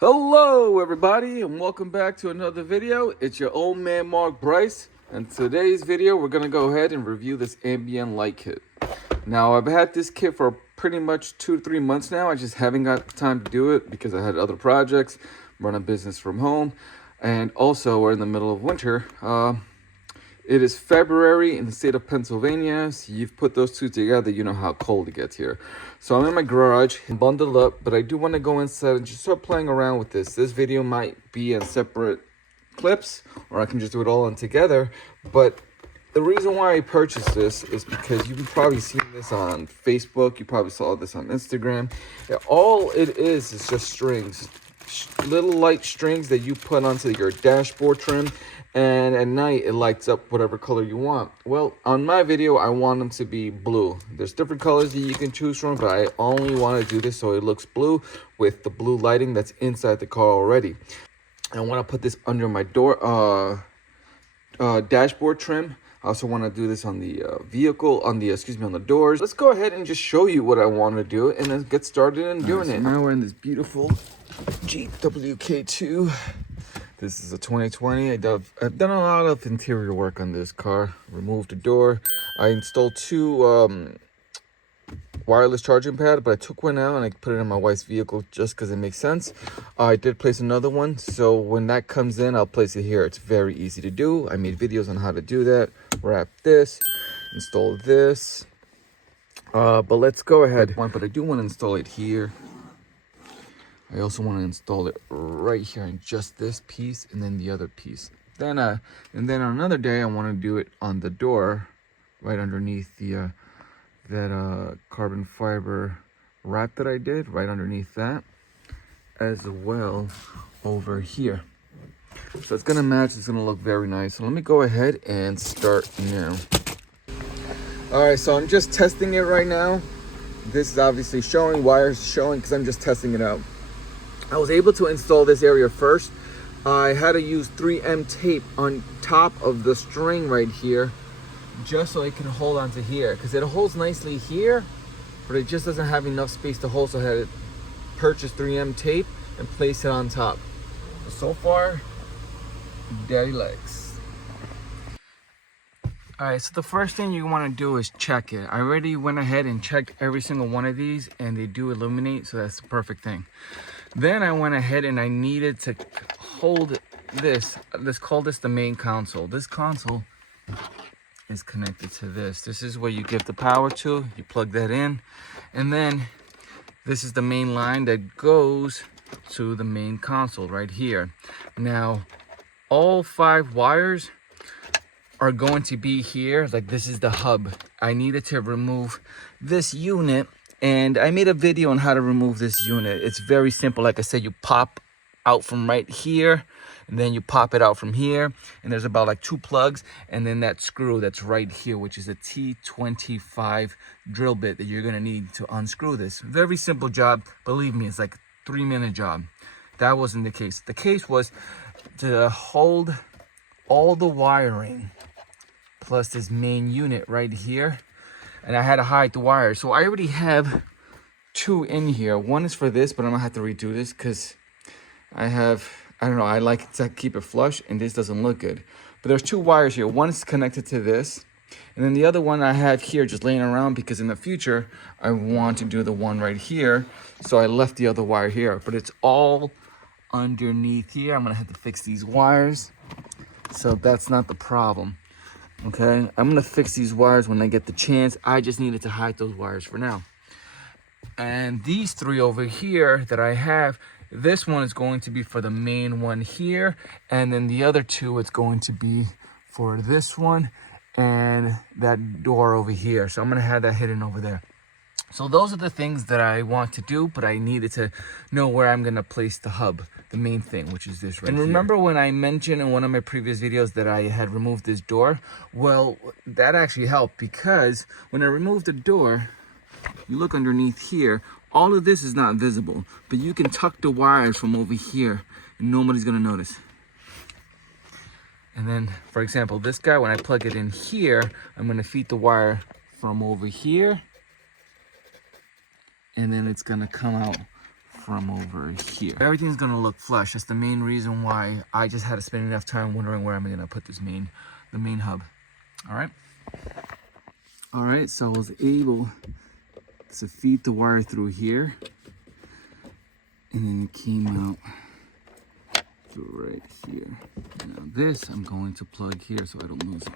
Hello everybody and welcome back to another video. It's your old man Mark Bryce, and today's video we're going to go ahead and review this Ambient LED kit. Now I've had this kit for pretty much 2 to 3 months now. I just haven't got time to do it because I had other projects, run a business from home, and also we're in the middle of winter. It is February in the state of Pennsylvania, so you've put those two together, you know how cold it gets here. So I'm in my garage, bundled up, but I do want to go inside and just start playing around with this. This video might be in separate clips, or I can just do it all in together. But the reason why I purchased this is because you've probably seen this on Facebook, you probably saw this on Instagram. All it is just strings, little light strings that you put onto your dashboard trim, and at night it lights up whatever color you want. Well, on my video I want them to be blue. There's different colors that you can choose from, but I only want to do this so it looks blue with the blue lighting that's inside the car already. I want to put this under my door dashboard trim. I also want to do this on the vehicle, on the doors. Let's go ahead and just show you what I want to do and then get started in doing it. Now we're in this beautiful Jeep WK2. This is a 2020. I've done a lot of interior work on this car. Removed the door. I installed 2 wireless charging pads, but I took one out and I put it in my wife's vehicle just because it makes sense. I did place another one, so when that comes in, I'll place it here. It's very easy to do. I made videos on how to do that. Wrap this, install this. But let's go ahead. But I do want to install it here. I also want to install it right here in just this piece and then the other piece. And then on another day, I want to do it on the door, right underneath the that carbon fiber wrap that I did, right underneath that, as well over here. So it's gonna match. It's gonna look very nice. So let me go ahead and start now. All right, so I'm just testing it right now. This is obviously showing, wires showing, because I'm just testing it out. I was able to install this area first. I had to use 3M tape on top of the string right here, just so it can hold onto here, because it holds nicely here, but it just doesn't have enough space to hold, so I had to purchase 3M tape and place it on top. So far, daddy likes. All right, so the first thing you want to do is check it. I already went ahead and checked every single one of these, and they do illuminate, so that's the perfect thing. Then I went ahead and I needed to hold this. Let's call this the main console. This console is connected to this. This is where you give the power to. You plug that in. And then this is the main line that goes to the main console right here. Now, all 5 wires are going to be here. Like, this is the hub. I needed to remove this unit, and I made a video on how to remove this unit. It's very simple. Like I said, you pop out from right here, and then you pop it out from here, and there's about like 2 plugs, and then that screw that's right here, which is a T25 drill bit that you're gonna need to unscrew this. Very simple job. Believe me, it's like a 3-minute job. That wasn't the case. The case was to hold all the wiring plus this main unit right here, and I had to hide the wires. So I already have 2 in here. One is for this, but I'm gonna have to redo this because I don't know, I like to keep it flush, and this doesn't look good. But there's 2 wires here. One is connected to this, and then the other one I have here just laying around because in the future I want to do the one right here. So I left the other wire here, but it's all underneath here. I'm gonna have to fix these wires, so that's not the problem. Okay, I'm gonna fix these wires when I get the chance. I just needed to hide those wires for now. And these 3 over here that I have, this one is going to be for the main one here, and then the other 2, it's going to be for this one and that door over here. So I'm gonna have that hidden over there. So those are the things that I want to do, but I needed to know where I'm gonna place the hub, the main thing, which is this right here. And remember when I mentioned in one of my previous videos that I had removed this door? Well, that actually helped, because when I removed the door, you look underneath here, all of this is not visible, but you can tuck the wires from over here and nobody's gonna notice. And then, for example, this guy, when I plug it in here, I'm gonna feed the wire from over here, and then it's gonna come out from over here. Everything's gonna look flush. That's the main reason why I just had to spend enough time wondering where I'm gonna put this the main hub. All right, so I was able to feed the wire through here, and then it came out through right here. Now this I'm going to plug here so I don't lose it.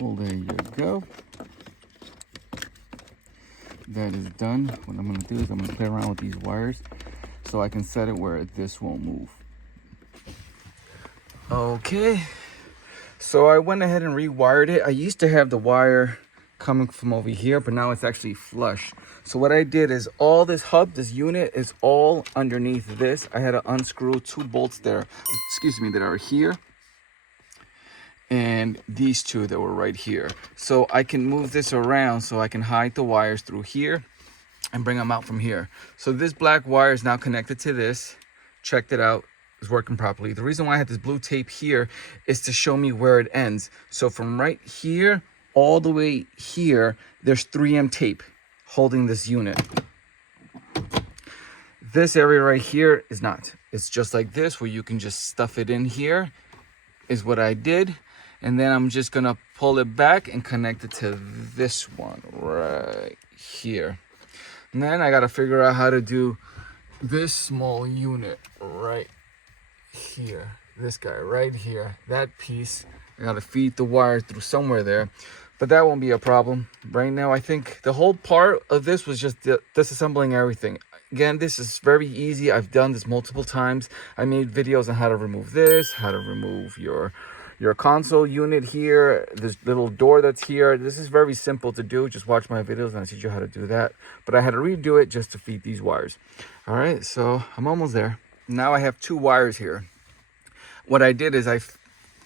Well, there you go. That is done. What I'm going to do is I'm going to play around with these wires so I can set it where this won't move. Okay, so I went ahead and rewired it. I used to have the wire coming from over here, but now it's actually flush. So what I did is all this hub, this unit is all underneath this. I had to unscrew 2 bolts there, that are here, and these 2 that were right here. So I can move this around so I can hide the wires through here and bring them out from here. So this black wire is now connected to this. Checked it out, it's working properly. The reason why I had this blue tape here is to show me where it ends. So from right here all the way here, there's 3M tape holding this unit. This area right here is not. It's just like this, where you can just stuff it in here, is what I did. And then I'm just gonna pull it back and connect it to this one right here. And then I gotta figure out how to do this small unit right here. This guy right here, that piece. I gotta feed the wire through somewhere there, but that won't be a problem. Right now, I think the whole part of this was just disassembling everything. Again, this is very easy. I've done this multiple times. I made videos on how to remove this, how to remove your console unit here, this little door that's here. This is very simple to do. Just watch my videos and I'll teach you how to do that. But I had to redo it just to feed these wires. All right, so I'm almost there. Now I have 2 wires here. What I did is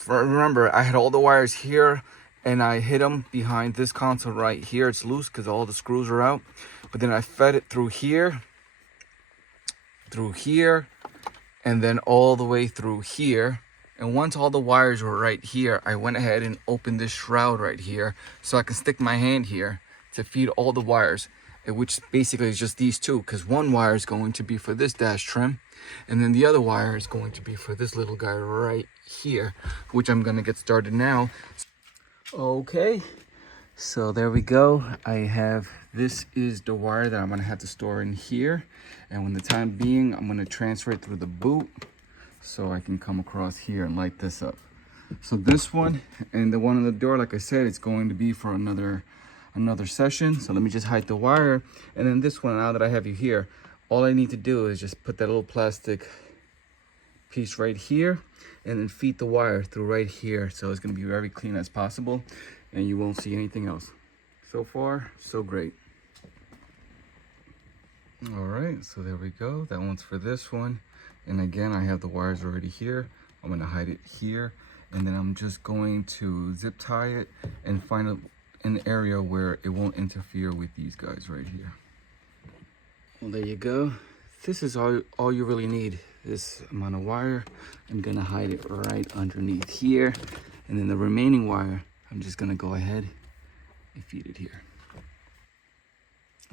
remember, I had all the wires here and I hid them behind this console right here. It's loose because all the screws are out. But then I fed it through here, and then all the way through here. And once all the wires were right here, I went ahead and opened this shroud right here so I can stick my hand here to feed all the wires, which basically is just these 2, because one wire is going to be for this dash trim, and then the other wire is going to be for this little guy right here, which I'm gonna get started now. Okay, so there we go. This is the wire that I'm gonna have to store in here, and when the time being, I'm gonna transfer it through the boot so I can come across here and light this up. So this one and the one on the door, like I said, it's going to be for another session. So let me just hide the wire. And then this one, now that I have you here, all I need to do is just put that little plastic piece right here and then feed the wire through right here. So it's gonna be very clean as possible and you won't see anything else. So far, so great. All right, so there we go. That one's for this one. And again, I have the wires already here. I'm gonna hide it here. And then I'm just going to zip tie it and find an area where it won't interfere with these guys right here. Well, there you go. This is all you really need. This amount of wire. I'm gonna hide it right underneath here. And then the remaining wire, I'm just gonna go ahead and feed it here.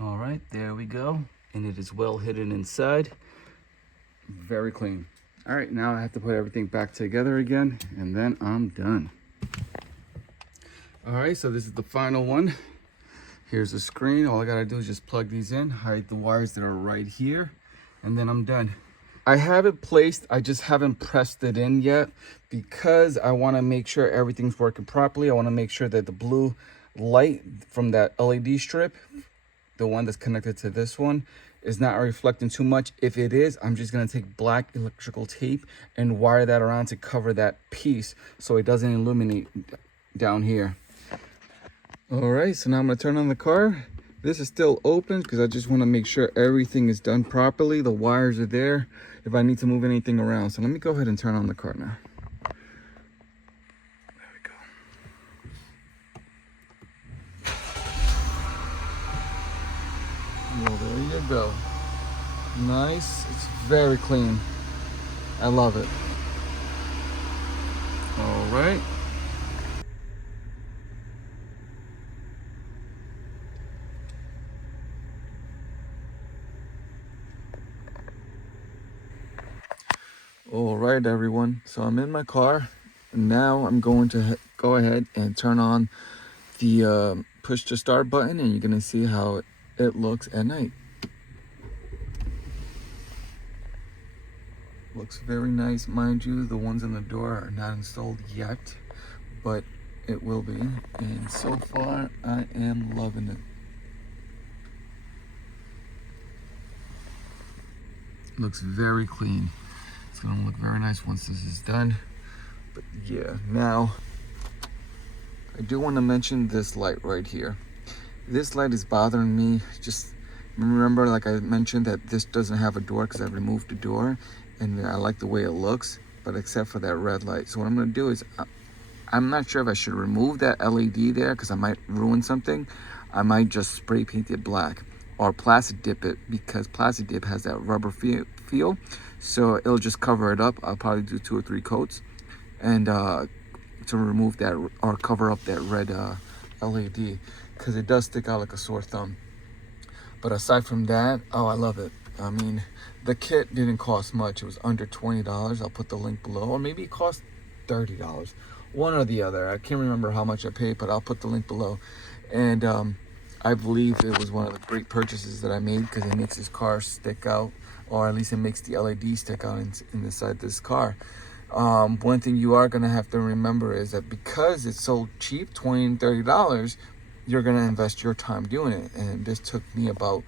All right, there we go. And it is well hidden inside. Very clean. All right, now I have to put everything back together again, and then I'm done. All right, so this is the final one. Here's the screen. All I gotta do is just plug these in, hide the wires that are right here, and then I'm done. I have it placed, I just haven't pressed it in yet because I wanna make sure everything's working properly. I wanna make sure that the blue light from that LED strip, the one that's connected to this one, is not reflecting too much. If it is, I'm just gonna take black electrical tape and wire that around to cover that piece so it doesn't illuminate down here. All right, so now I'm gonna turn on the car. This is still open because I just wanna make sure everything is done properly. The wires are there if I need to move anything around. So let me go ahead and turn on the car now. There we go. Well, there you go. Nice, it's very clean. I love it. All right. Right, everyone, so I'm in my car and now I'm going to go ahead and turn on the push to start button, and you're gonna see how it looks at night. Looks very nice. Mind you, the ones on the door are not installed yet, but it will be, and so far I am loving it. Looks very clean. It's gonna look very nice once this is done. But yeah, now I do want to mention this light right here. This light is bothering me. Just remember, like I mentioned, that this doesn't have a door because I removed the door, and I like the way it looks, but except for that red light. So what I'm gonna do is, I'm not sure if I should remove that LED there because I might ruin something. I might just spray paint it black or plastic dip it, because plastic dip has that rubber feel. So it'll just cover it up. I'll probably do 2 or 3 coats and to remove that or cover up that red LED, because it does stick out like a sore thumb. But aside from that, oh, I love it. I mean, the kit didn't cost much. It was under $20. I'll put the link below, or maybe it cost $30. One or the other. I can't remember how much I paid, but I'll put the link below. And I believe it was one of the great purchases that I made, because it makes this car stick out, or at least it makes the LED stick out inside this car. One thing you are going to have to remember is that because it's so cheap, $20 and $30, you're going to invest your time doing it. And this took me about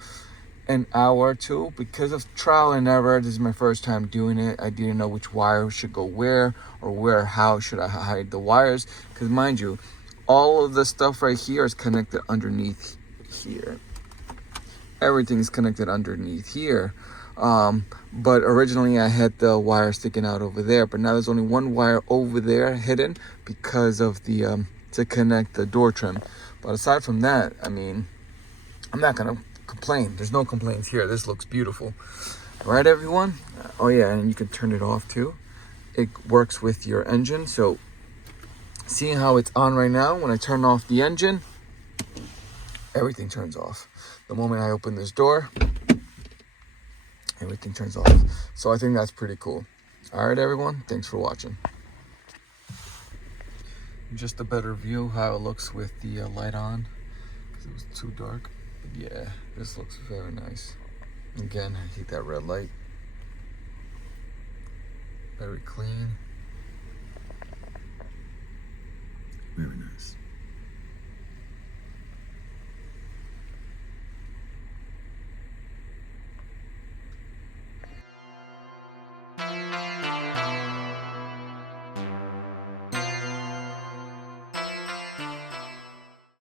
an hour or two because of trial and error. This is my first time doing it. I didn't know which wire should go where, or how should I hide the wires, because mind you, all of the stuff right here is connected underneath here. Everything's connected underneath here. But originally I had the wire sticking out over there, but now there's only one wire over there hidden because of the to connect the door trim. But aside from that, I mean, I'm not gonna complain. There's no complaints here. This looks beautiful. All right, everyone. Oh yeah, and you can turn it off too. It works with your engine. So seeing how it's on right now, when I turn off the engine, everything turns off. The moment I open this door, everything turns off. So I think that's pretty cool. All right, everyone, thanks for watching. Just a better view how it looks with the light on, because it was too dark. But yeah, this looks very nice. Again, I hate that red light. Very clean.